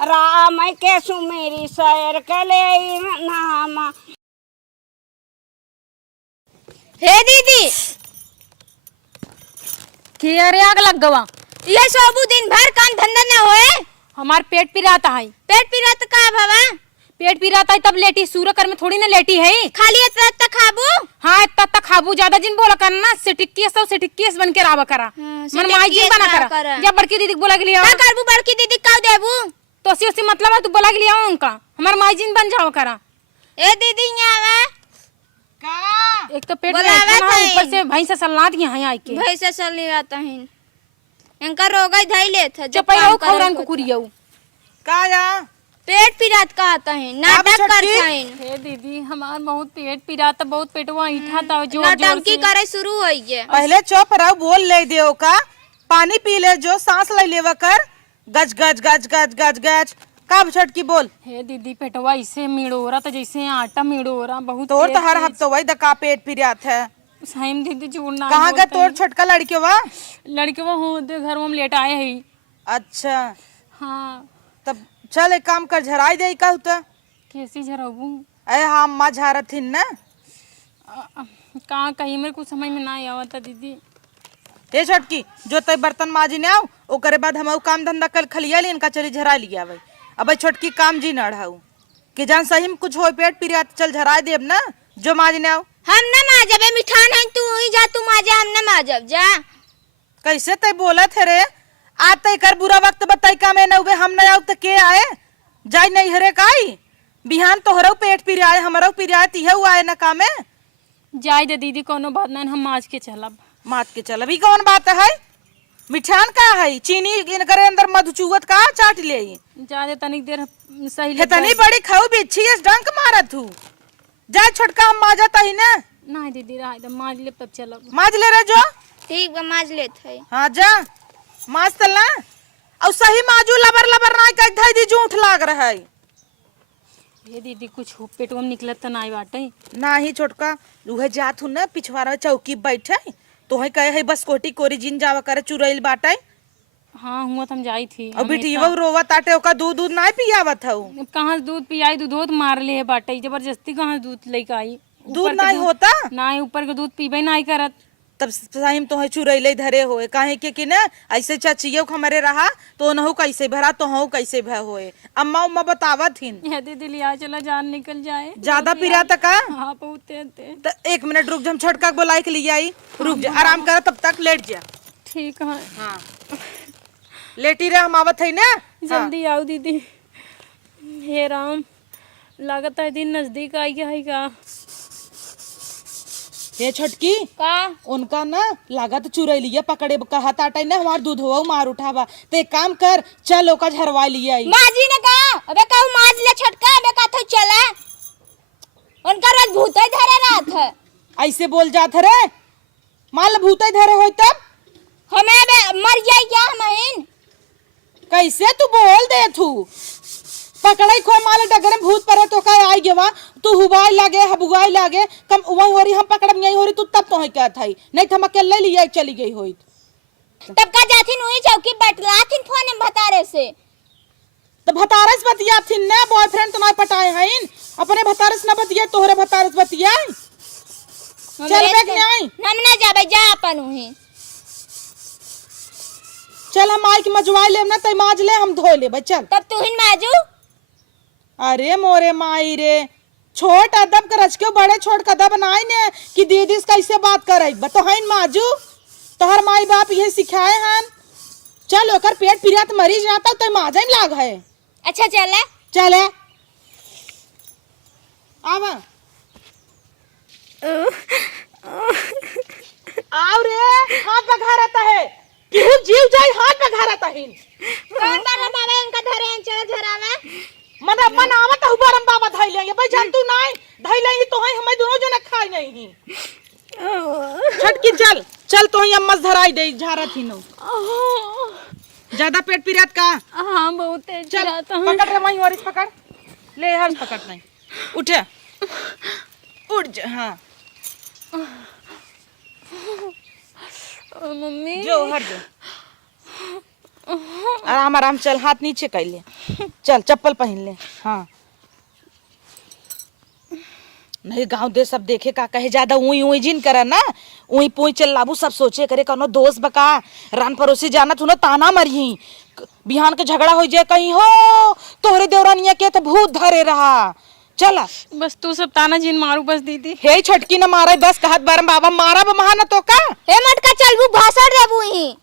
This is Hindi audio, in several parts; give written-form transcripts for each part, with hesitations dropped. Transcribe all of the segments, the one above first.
राम के सुमेरी सैर कले नाम। हे दीदी कि अरे आग लग गवा। ये सबू दिन भर काम धंधा न होए। हमार पेट पिराता है। पेट पीरत का भवा? पेट पिराता है तब लेटी, सूर्य कर में थोड़ी ना लेटी है। खाली इतना तक खाबू? हाँ इतना तक खाबू, ज्यादा जिन बोला करना सिटिक्कीस बन के रावा करा। मन माई जिन बना करा। जब बड़की दीदी बोला के लिया का करबू? बड़की दीदी का देबू? तो सी मतलब है तू बोला के लिया उनका हमार माई जिन बन जाओ करा। ए दीदी यहाँ का एक तो पेट में बोलावा ऐसा ना, था ऊपर से भैंस सल्ला दिया है आई के। भैंसे चली आता है इनका रोगा धई लेत है। चपाई खौरान को कुरियऊ का या पेट पीरात का आता है, नाटक करता है। हे दीदी हमार बहुत पेट पिराता, बहुत पेटवा इठा था जोर जोर नौटंकी से। करे शुरू होई है। पहले चुप रहो, बोल ले दियो का। पानी पी ले, जो सांस ले लेवा कर। गज गज गज गज गज गज का छटकी बोल। हे दीदी पेटवा इसे मिड़ोरा तो जैसे आटा मिड़ोरा बहुत तोर तो हर तेज। हफ्ते वही दका पेट पिरियात है। सही में दीदी जोर ना कहाँ का तोर छोटका लड़के वा? लड़के वो हो दे घर में लेट आए है। अच्छा हाँ तब चल एक काम कर, झराई दे का होता। कैसी झराबू? अरे हाँ माँ झारत हिन ना। कहाँ कहीं मेरे कुछ समझ में ना आवता दीदी। ये छटकी जो तय बर्तन माजी ने आओ ओकरे बाद हम काम धंधा कल खलिया इनका चली झरा लिया भाई। अब छोटकी काम जी न अढ़ाऊ कि जान सही में कुछ हो पेट पिरिया चल झराई देब ना। जो माजी ने आओ हम न माजब मिठान है, तू ही जा, तू माजा, हम न माजब जा। कैसे तय बोला थे रे? आज तय कर बुरा वक्त बताई का मैं न हम न आओ तो के आए जाय नहीं हरे काई। बिहान तोहरो पेट पिरिया हमारो पिरिया तिहु आए न कामे। जाय दे दीदी कोनो बात नहीं, हम माज के चलब। मात के चल अभी कौन बात है? मिठान का है? चीनी इनकरे अंदर मधुचुवत का चाट ले। ज्यादा तनिक देर सही हे तनी बड़ी खाऊ बिच्छी है डंक मारत हूँ। जा छोटका हम माजता ही ना। नहीं दीदी रहा दे, माज ले तब चलब। माज ले रे जो। ठीक बा, माज लेत है। हाँ जा माज तलना और सही माजू लबर लबर ना कह धई दी जूठ लाग रहा है। ये दीदी कुछ पेटवा में निकलत त नहीं बाटे। ना ही छोटका उहे जात हूँ ना पिछवाड़ा चौकी बैठे तो है कहे है बस कोटी कोरी जिन जावा करे चुरैल बाटे। हाँ हुआ तो हम जाई थी। और बिटिया रोवा ताटे ओका दूध दूध ना पियावत हूँ। कहाँ से दूध पियाई, दूध मार ले बाटे जबरदस्ती। कहाँ से दूध लेके आई? दूध नहीं होता ना ऊपर के दूध पीबे नहीं करत। तब सही तो है चुरैले धरे होए काहे के ना ऐसे चाचियो हमारे रहा तो नहु कैसे भरा तो हूँ कैसे भय होए। अम्मा उम्मा बतावत हिन। ये दीदी लिया चला जान निकल जाए। ज्यादा पिरा तक का? हाँ बहुत तेज। तो एक मिनट रुक जा, हम छटका बोलाई के लिए आई। रुक जा, आराम कर, तब तक लेट जा। ठीक है। हाँ लेटी रहे, हम आवत है ना। जल्दी आओ दीदी। हे राम, लागत है दिन नजदीक आई गया है का। ये छटकी का उनका ना लागत चुरैलिया पकड़े का हाथ आटा ना हमार दूध हुआ मार उठावा। तो एक काम कर, चल ओका झरवा लिया आई। माजी ने कहा अबे कहू माज ले छटका, अबे का तो चला उनका रात भूत धरे रात है। ऐसे बोल जात रे, माल भूते धरे हो तब हमें अबे मर जाए क्या हम? कैसे तू बोल दे तू? पकड़ाई खो माल डगरे भूत पर तो का आई गेवा तू हुबाई लागे हबुगाई लागे कम वही होरी हम पकड़ नहीं होरी तू तब तो है क्या थाई नहीं थम अकेले लिया चली गई होई। तब का जाथिन हुई चौकी बैठलाथिन फोन में भतारे से। तो भतारस बतिया थिन ना, बॉयफ्रेंड तो ना पटाए हईन, अपने भतारस ना बतिया तोहरे भतारस बतिया। चल बैठ नहीं आई, हम ना जाबे, जा अपन हुई। चल हम आई के मजवाई ले ना तई माज ले हम धो ले चल। तब तू हिन माजू। अरे मोरे माई रे, छोट अदब कर रच के बड़े छोट कदब बनाई ने कि दीदी से कैसे बात करे बतो हईन माजू। तोहर माई बाप ये सिखाए हैं। चल ओकर पेट पिरिया त मरी जाता तो माजन लाग है। अच्छा चले चले आवा आओ रे, हाथ बघा रहता है कि जीव जाए हाथ बघा रहता है। कौन बाबा बाबा इनका धरे चल झरावे मन मन आवत हु बरम बाबा धई लेंगे भाई जान तू नहीं धई लेंगे तो है हमें दोनों जना खाई नहीं। छटकी चल चल तो ही अम्मा धराई दे झारा थी नो। ज्यादा पेट पिरात का? हाँ बहुत तेज चल जाता हूँ। पकड़ रे वहीं और पकड़ ले, हर पकड़ नहीं उठे उठ जा। हाँ मम्मी जो हर जो आराम आराम चल, हाथ नीचे कर ले, चल चप्पल पहन ले। हाँ नहीं गांव दे सब देखे का कहे ज्यादा उई उई जिन करे ना, उई पुई चल लाबू सब सोचे करे कौनो दोस्त बका रान पड़ोसी जाना तू ना ताना मरही बिहान के झगड़ा हो जाए कहीं हो तोहरे देवरानिया के तो भूत धरे रहा। चला बस तू सब ताना जिन मारू बस दीदी। हे छटकी न मारे बस कहत बारम बाबा मारा बमहा न तो का हे मटका चलबू भाषण देबू ही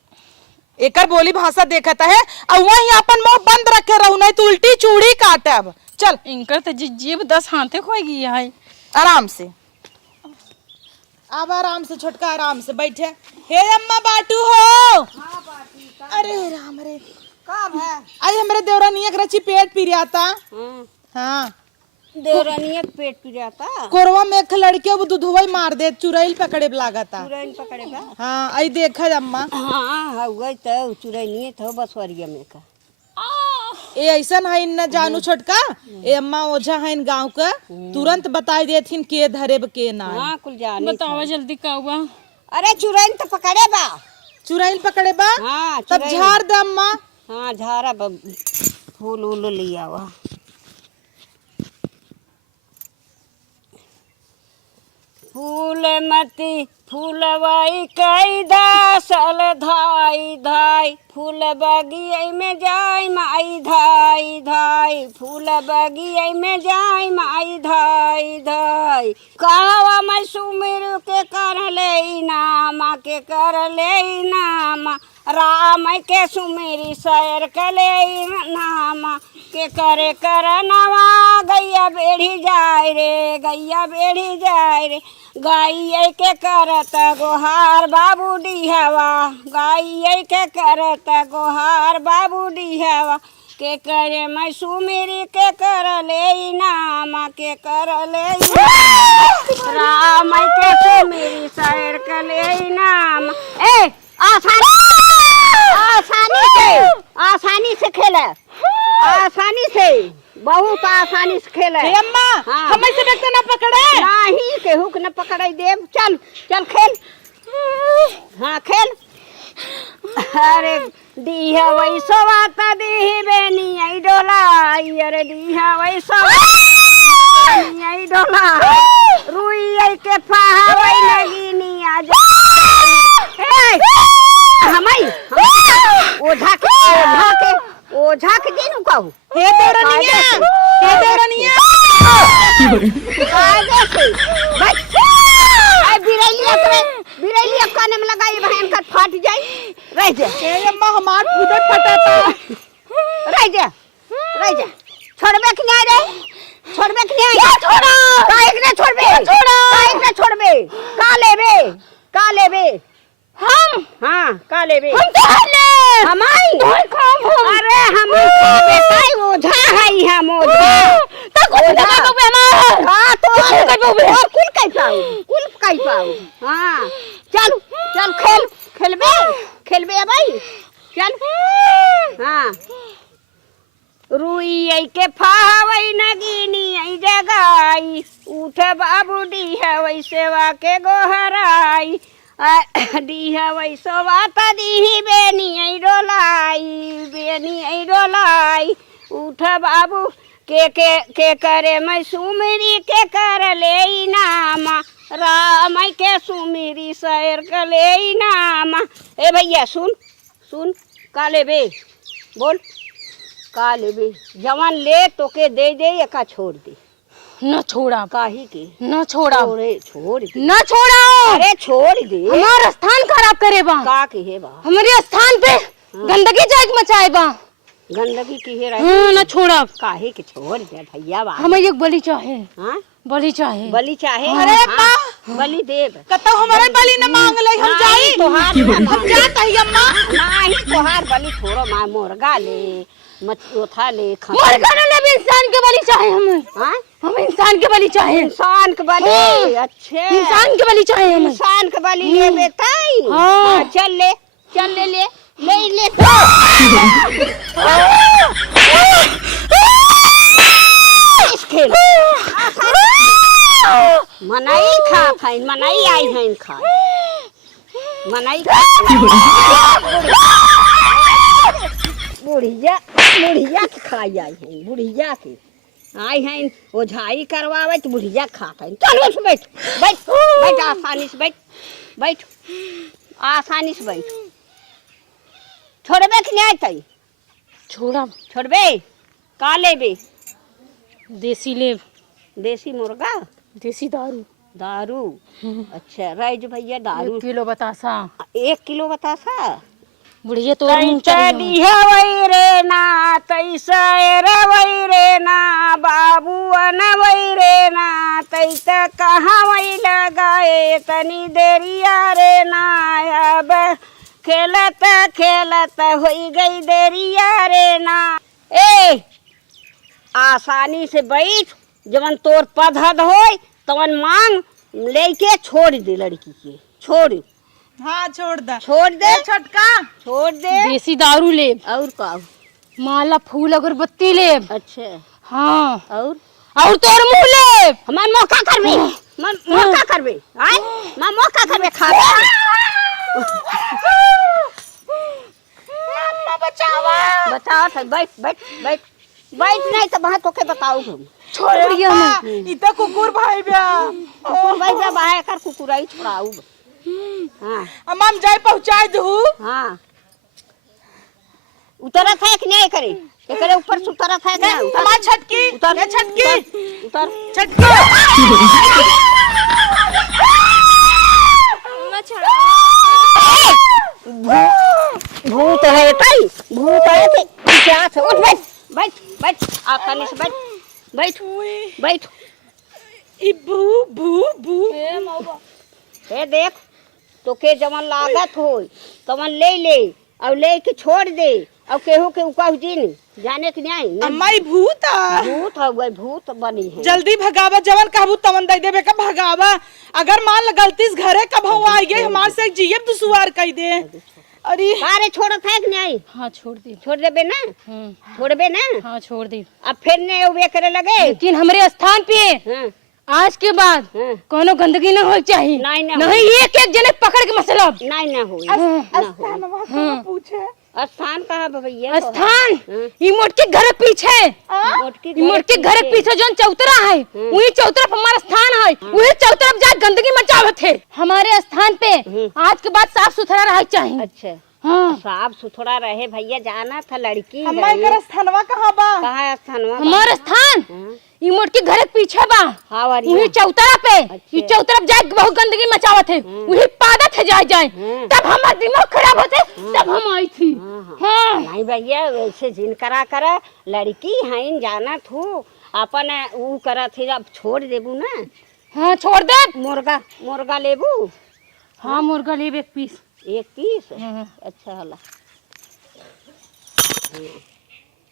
एकर बोली भाषा देखता है और वही अपन मुंह बंद रखे रहू नहीं तो उल्टी चूड़ी काटब। चल इनकर तो जीभ 10 हाथे खोएगी है। आराम से अब आराम से छोटका आराम से बैठे। हे अम्मा बाटू हो। अरे राम रे काम है अरे हमारे देवरानिया के रची पेट पिरियाता। हाँ देवरानिया के पेट पिराता कोरवा में एक लड़के वो दूधवा मार दे चुरैल पकड़े लागता। चुरैन पकड़ेगा। हाँ आई देखा अम्मा। हाँ हुआ तो चुरैनिए तो बसवरिया में का ए ऐसा है न जानू छोटका ए अम्मा ओझा है गांव का तुरंत बताई देथिन के धरे के ना। हाँ कुल जाने बतावा जल्दी का हुआ। अरे चुरैन तो पकड़े बा चुरैल पकड़े बा। हाँ तब झाड़ दे अम्मा। हाँ झारा फूल उल लिया हुआ फूल मती फूलवाई कई दासल धाई धाई फूल बगिया में जाय माई धाई धाई फूल बगिया में जाय माई धाई धाई कहवा मैं सुमिर के कर ले नामा के कर ले नामा राम के सुमेरी सैर कले नामा के करे कर नवा गैया बेढ़ी जाय रे गैया बेढ़ी जाय रे गाय के करत गोहार बाबू डिहवा गाय के करत गोहार बाबू डिहवा के करे मैं सुमेरी के कर ले नामा के कर ले राम के सुमेरी सैर कले नाम ए आसानी से खेले आसानी से बहुत आसानी से खेले। अम्मा हाँ। हमें से व्यक्ति ना पकड़े नहीं केहू के न पकड़े देव चल चल खेल। हाँ खेल। अरे दीहा वैसो वाता दीही बेनी आई डोला अरे दीहा वैसो आई डोला रुई आई के फाहावई लगी आ जा हमाई ओझा के दिन कहू हे देवरानिया हे देवरानिया आगे से बस ए बिरैलिया कान में लगाई बहन का फट जाई रह जा। हे अम्मा हमार फूदर फटाता रह जा छोड़बे कि नहीं रे छोड़बे कि नहीं छोड़ो काहे ने छोड़बे छोड़ो काहे ने छोड़बे का लेबे हम हाँ का लेबे हम तो ले हमाई अरे हम बेटा ओझा है हम ओझा तो कुल का तो हमार हां तो कुल कई पाऊ हां चल खेलबे भाई चल हां रुई आई के फावई नगीनी आई जगाई उठ बाबू डी है वैसे वा के गोहराई डीहा वैसो वाता दीही बेनी आई डोलाई उठ बाबू के करे मैं सुमेरी के कर ले नामा राम के सुमेरी सैर कर ले नामा। ए भैया सुन का लेबे बोल का लेबे जवान ले तो के दे एका छोड़ दे न छोड़ा काहे के न छोड़ा छोड़ दे न छोड़ा। अरे छोड़ दे हमारा स्थान खराब करे बा का के बा हमारे स्थान पे गंदगी जाग मचाए बा गंदगी की है न छोड़ा काहे के छोड़ दे भैया बा हमें एक बलि चाहे। हां बलि चाहे बलि चाहे अरे बलि देव कतो हमारे बलि न मांग ले हम जाई तोहार हम जात है अम्मा नहीं तोहार बलि छोड़ो मां मुर्गा ले मछोथा ले मुर्गा न ले इंसान के बलि चाहे हमें। हां हम इंसान के बलि चाहे इंसान के बलि अच्छे इंसान के बलि चाहे हमें इंसान के बलि लेबे ताई हाँ। चल ले खेल मनाई खा खाइन मनाई आई हैं खा मनाई बुढ़िया बुढ़िया के खाई आई है, बुढ़िया के आई हैं ओझाई करवावे तो बुढ़िया खाता है। चल उठ बैठ बैठ बैठ आसानी से बैठ बैठ आसानी से बैठ। छोड़बे कि नहीं आते? छोड़ा छोड़बे का लेबे? देसी लेब, देसी मुर्गा देसी दारू, दारू। अच्छा राइज भैया दारू 1 किलो बतासा। 1 किलो बतासा। बुढ़िया तो तैसा दिहवै रे ना तैसा रवै रे ना बाबू अनवै रे ना तैसा कहाँ वही लगाए तनी देरिया रे ना अब खेलत खेलत होई गई देरिया रे ना। ए आसानी से बैठ, जवन तोर पधद होय तवन मांग लेके छोड़ दे लड़की के, छोड़ हाँ छोड़ दे, छोड़ दे छटका छोड़ दे। देसी दारू लेब, और का? माला फूल अगरबत्ती लेब। अच्छा हाँ और तोर मुंह लेब। हमार मौका करबे, मौका करबे आय मां मौका करबे खा बचाओ था। बैठ बैठ बैठ बैठ नहीं तो वहां तोके बताऊ हम। छोड़िया मैं इतना कुकुर भाई बा कुकुर भाई जब आए कर कुकुराई छोड़ाऊ। हाँ हम जाए पहुंचाए दू। हाँ उतरत है कि नहीं करे? एकरे ऊपर से उतरत है क्या? मां छटकी उतर ये छटकी उतर छटकी भूत है कई भूत है कि क्या से? उठ बैठ बैठ बैठ आसानी से बैठ बैठ बैठ। ई भू भू भू ए देख तोके जवन लागत हो तवन ले ले और ले के छोड़ दे और केहू के उकाऊ दिन जाने के नहीं। अम्मा ई भूत आ भूत हो गए, भूत बनी है। जल्दी भगावा, जवन कहबू तवन दे देबे का भगावा। अगर मान ल गलती से घरे कब हो आई गई हमार से जीएब दुसवार कह दे। अरे सारे छोड़त है कि नहीं? हाँ छोड़ दी। छोड़ देबे ना? छोड़बे ना? हाँ छोड़ दी। अब फिर ने वे करे लगे। लेकिन हमारे स्थान पे हाँ आज के बाद हाँ कोनो गंदगी न हो चाहिए। नहीं ना नहीं एक एक जने पकड़ के मसला। नहीं ना हो स्थानवा कहाँ पूछे? स्थान कहाँ भैया? स्थान ई मोटके घर के पीछे, मोटके घर के पीछे जो चौतरा है वही चौतरफ हमारा स्थान है। वही चौतरफ जा गंदगी मचावत है। हमारे स्थान पे आज के बाद साफ सुथरा रह चाहिए। अच्छा हाँ साफ सुथरा रहे भैया, जाना था लड़की अम्मा कर स्थानवा कहाँ बा? कहाँ स्थान? हमारा स्थान ई मोटके घर के पीछे बा। वही चौतरा पे ई चौतरफ जाए बहुत गंदगी मचावत है। वही पादत है जाए जाए तब हमारा दिमाग खराब होते तब हम आई थी। हाँ नहीं भैया वैसे जिन करा करा लड़की है जाना थू अपन ऊ करा थे। अब छोड़ देबू ना? हाँ छोड़ दे। मुर्गा मुर्गा लेबू? हाँ मुर्गा लेब 1 पीस। 1 पीस? अच्छा हला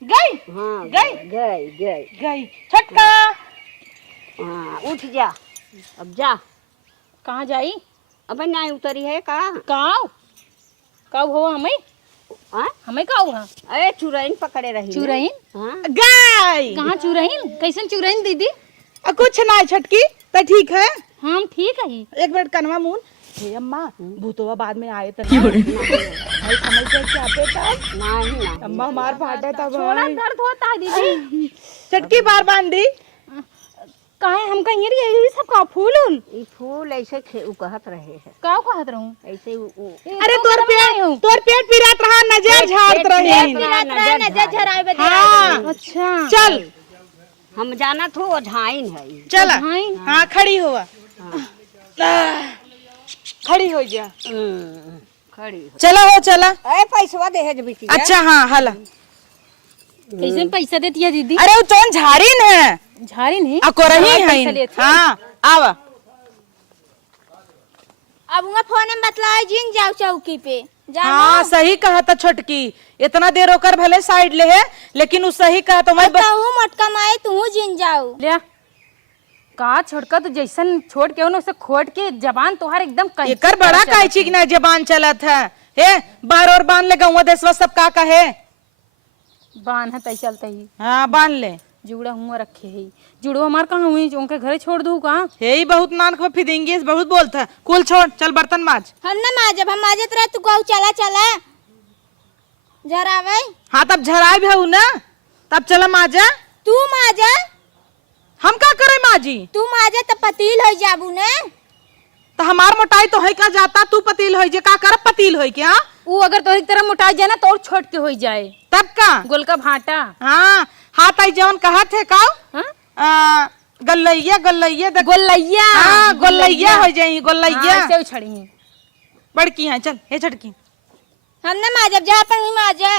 गई हाँ गई गई गई गई छटका। हाँ उठ जा अब जा। कहाँ जाई? अब नहीं उतरी है कहाँ? काव काव हो हमें? हाँ हमें काव है? अरे चुरैन पकड़े रही। चुरैन? हाँ गई कहाँ चुरैन? कैसन चुरैन दीदी? कुछ ना छटकी तो ठीक है। हम ठीक है। एक मिनट कनवा मून। हे अम्मा भूतवा बाद में आए तो भाई समझ से क्या पे था? नहीं अम्मा मार फाटा था थोड़ा भाई। दर्द होता है दीदी। चटकी बार बांधी काहे हम कहीं यही सब का फूल उल ये फूल ऐसे कहत रहे है का कहत रहूं? ऐसे अरे तोर पेट पिरात रहा नजर झाड़त रही। नजर झरावे दे। हाँ अच्छा चल हम जाना थो ओझाइन है। चल ओझाइन? हाँ खड़ी हुआ खड़ी हो जा। खड़ी हो। चला हो चला। अरे पैसा दे है जब बिटिया। अच्छा हाँ हला। कैसे पैसा देती है दीदी? अरे वो चौन झाड़ीन है। झाड़ी नहीं अको रही है। हाँ आवा। अब उनका फोन में बतलाओ जिन जाओ चौकी पे जानो। हाँ सही कहा था छोटकी। इतना देर होकर भले साइड ले है लेकिन वो सही कहा तो मैं तू मटका माए तू जिन जाओ। ले का छोड़का तो जैसन छोड़ के उन खोट के जबान तोहार एकदम एकर बड़ा काची की ना जबान चलत है। हे बार और बांध ले गौवा देशवा सब का कहे। बान है तई चलते ही। हाँ बांध ले। जुड़ा हुआ रखे है जुड़ो हमार कहाँ हुई उनके घरे छोड़ दू कहाँ? हे ही बहुत नान को फिदेंगे बहुत बोलता है। कुल छोड़ चल बर्तन माज। हम ना माजब हम माजत रह तू गौ चला चला। झरावे हाँ तब झराए भी हूँ ना, तब चला माजा। तू माजा, हम का करे माजी? तू माजा तो पतील हो जाबू ने। तो हमार मोटाई तो है का जाता, तू पतील होई जे का कर पतील होई क्या? वो अगर तोहरी तरह मोटा जाए ना तो और छोट के हो जाए। तब का गोल का भाटा। हाँ हाथ आई जवन कहा थे का हाँ? गल्लैया गल्लैया गोलैया। हाँ गोलैया हो जाई गोलैया। हाँ, ऐसे उछड़ी। बड़की है चल हे छटकी। हम ना माजब जा पर ही माजा।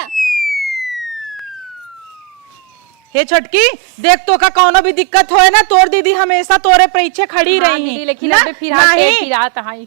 हे छटकी देख तो का कौनो भी दिक्कत होए ना, तोर दीदी हमेशा तोरे पीछे खड़ी हाँ, रही दीदी, लेकिन ना? अबे फिरात है।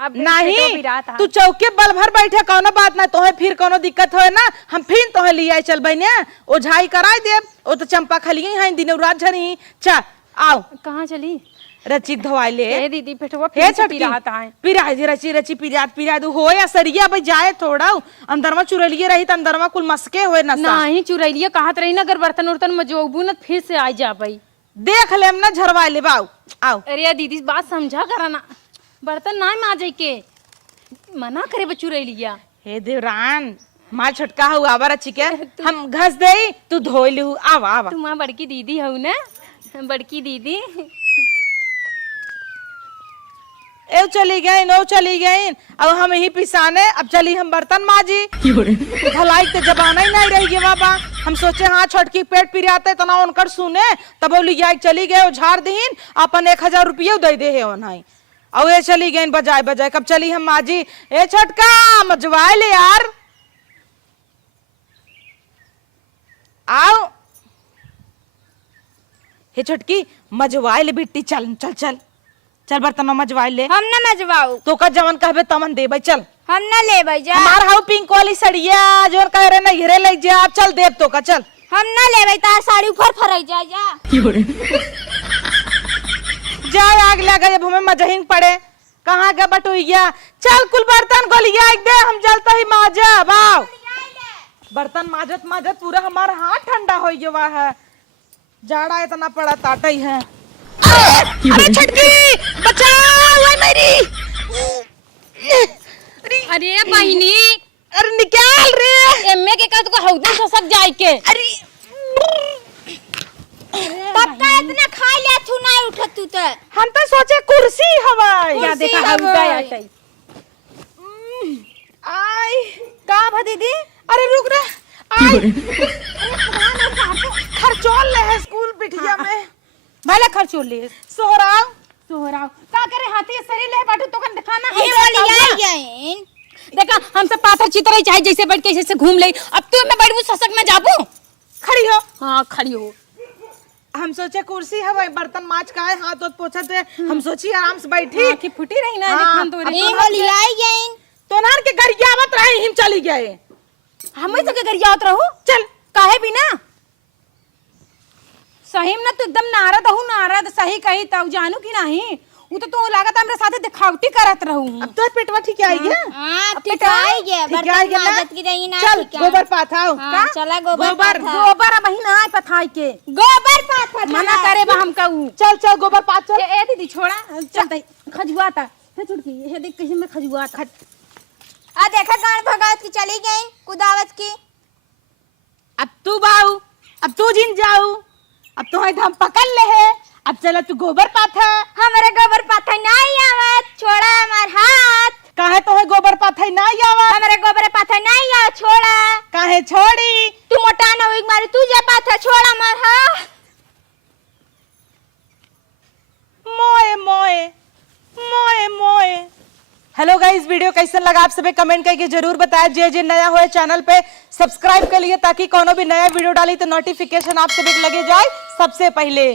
अब नहीं तू चौके बल भर बैठे, कौनो बात ना तोहे फिर कौनो दिक्कत होए ना हम फिर तोहे लिए चल बने ओझाई कराई दे। ओ तो चंपा खलिए हैं दिन रात झरी। चल आओ कहाँ चली रची धोवाई ले। ए दीदी पेटवा हे फिर छटकी फिरात है। पिराई दे रची रची पिरात हो या सरिया भाई जाए थोड़ा अंदर में चुरलिए रही त अंदर में कुल मस्के होए ना नहीं चुरैलिया कहत रही ना, अगर बर्तन उर्तन में जोबू ना फिर से आ जा भाई। देख लेम ना झरवाई ले बाऊ आओ। अरे यार दीदी बात समझा कराना, बर्तन ना माजे के मना करे बच्चू रैलिया। हे देवरान माल छटका हुआ आवर अच्छी के हम घस दे तू धोई लू आवा आवा। तुम बड़की दीदी हो ना, बड़की दीदी। ए चली गई नो चली गई अब हम ही पिसाने। अब चली हम बर्तन माजी, भलाई तो जबाना ही नहीं रही है बाबा। हम सोचे हाँ छटकी पेट पिराते तना उनकर सुने तब लिया चली गए झाड़ दीन अपन 1000 रुपये दे दे है ओनाई और ये चली गई बजाय बजाय। कब चली हम माजी ए छटका मजवाए ले यार आओ। हे छटकी मजवाए ले बिट्टी चल चल चल चल बर्तन मजवाए ले। हम ना मजवाऊ, तो का जवन कहबे तमन देबे चल। हम ना ले जा। हमार हाउ पिंक वाली सड़िया जोन कह रहे ना घेरे ले जा चल देव तो का चल। हम ना ले तार साड़ी ऊपर फराई जा जा आग लगा जब हमें मजहिन पड़े कहाँ का बटुइया। चल कुल बर्तन गोलिया दे हम जलता ही माजा बाव। बर्तन माजत माजत पूरा हमारा हाथ ठंडा हो गया है, जाड़ा इतना पड़ा ताटई है। अरे छटकी बचाओ मेरी। अरे बहिनी अरे निकाल रे एम्मे के का तो हौदे ससक जाए के। अरे तब का इतना खा लिया तू नहीं उठत तू तो। हम तो सोचे कुर्सी हवाई क्या देखा हवाई। हौदा आटई। आई का भा दीदी? अरे रुक रे आई खर्चोल ले है स्कूल पिठिया में भले खर्चो ले सोहराव सोहराव का करे हाथी सरी ले बाटू तो kan दिखाना ये वाली आई गईन। देखा हमसे पाथर चितरई चाहे जैसे बैठ के जैसे घूम ले। अब तू मैं बैठबू ससक में जाबू। खड़ी हो। हाँ खड़ी हो। हम सोचे कुर्सी हवाई बर्तन माज का है हाथ हाथ पोछा थे हम सोची आराम से बैठी की फुटी रही ना हाँ, देखन तो ये वाली आई गईन। तो नार के गरियावत रहे हिम चली गए। हम ही के गरियावत रहू। चल काहे बिना सही में ना तू एकदम नारद हूँ नारद सही कही तब जानू की नहीं वो तो तू लागत हमरे साथे दिखावटी करत रहू। अब तो पेटवा ठीक आई है। हां अब ठीक बेटा, आई गया ठीक बर्तन आई गया ना? माजत की रही ना। चल ठीक है। गोबर पाथाओ हाँ, चला गोबर पाथा। गोबर अब ही ना पथाई के गोबर पाथा मना करे बा हम कहू। चल चल गोबर पाथ चल। ए दीदी छोड़ा चल खजुआता हे छुटकी ये देख कहीं में खजुआता। आ देखा गान भगावत की चली गई कुदावत की। अब तू बाऊ अब तू जिन जाऊ अब तो है हम पकड़ ले है। अब चला तू गोबर पाथा। हमारे गोबर पाथा नहीं आवत छोड़ा हमार हाथ। काहे तो है गोबर पाथा ना आवा। हमारे गोबर पाथा नहीं आवत छोड़ा। काहे छोड़ी तू मोटा ना हुई मारी तू जा पाथा छोड़ा हमार हाथ। मोए मोए मोए मोए। हेलो गाइस वीडियो कैसन लगा आप सभी कमेंट करके जरूर बताया। जे नया हो चैनल पे सब्सक्राइब कर लिए ताकि कोनो भी नया वीडियो डाली तो नोटिफिकेशन आप सभी को लगे जाए सबसे पहले।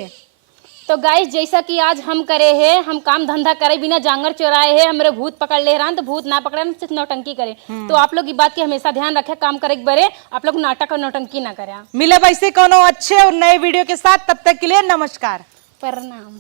तो गाइस जैसा कि आज हम करे हैं हम काम धंधा करे बिना जांगर चोराए हैं हमरे भूत पकड़ ले रहा तो भूत ना पकड़े सिर्फ नौटंकी करे। तो आप लोग की बात की हमेशा ध्यान रखे काम करे बरे आप लोग नाटक और नौटंकी ना करे। मिले वैसे कोनो अच्छे और नए वीडियो के साथ तब तक के लिए नमस्कार प्रणाम।